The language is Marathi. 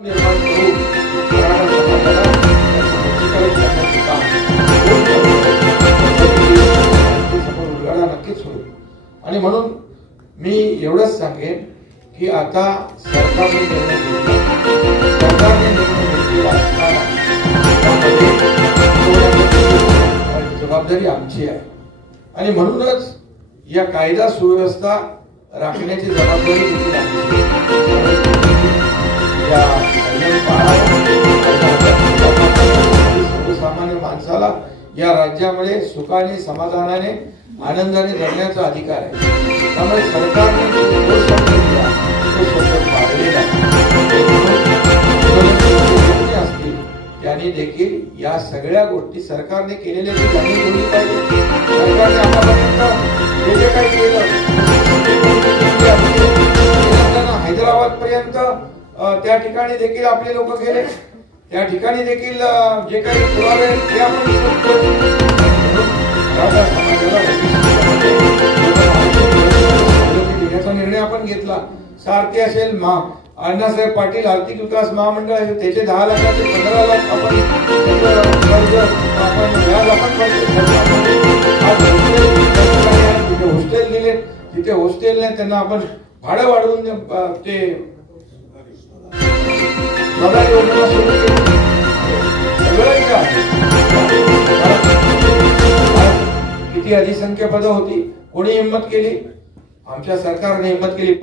निर्माण करून मराठा समाजाला करण्याचे काम समोर उलगडा नक्कीच होईल। आणि म्हणून मी एवढंच सांगेन की आता सरकारने निर्णय घेतलेला असताना जबाबदारी आमची आहे आणि म्हणूनच या कायदा सुव्यवस्था राखण्याची जबाबदारी देखील आमची आहे। सर्वसामान्य माणसाला या राज्यामध्ये सुखाने समाधानाने आनंदाने जगण्याचा अधिकार आहे। त्यामुळे सरकारने जो शब्द दिला तो शब्द पाळलेला असतील त्यांनी देखील या सगळ्या गोष्टी सरकारने केलेल्या जाणीव ठेवली पाहिजे। सरकारने आतापर्यंत जे काही केलं हैदराबाद पर्यंत त्या ठिकाणी देखील आपले लोक गेले, त्या ठिकाणी देखील जे काही पुरावे ते आपण मराठा समाजाला देण्याचा निर्णय आपण घेतला। सारथी असेल अण्णासाहेब पाटील आर्थिक विकास महामंडळ असेल त्याचे 10 लाखाचे 15 लाख आपण व्याज तिथे हॉस्टेल दिले, तिथे हॉस्टेल नाही त्यांना आपण भाडं वाढवून ते योजना सुरू केली। किती अधिसंख्य पदं होती, कोणी हिंमत केली? आमच्या सरकारने हिंमत केली।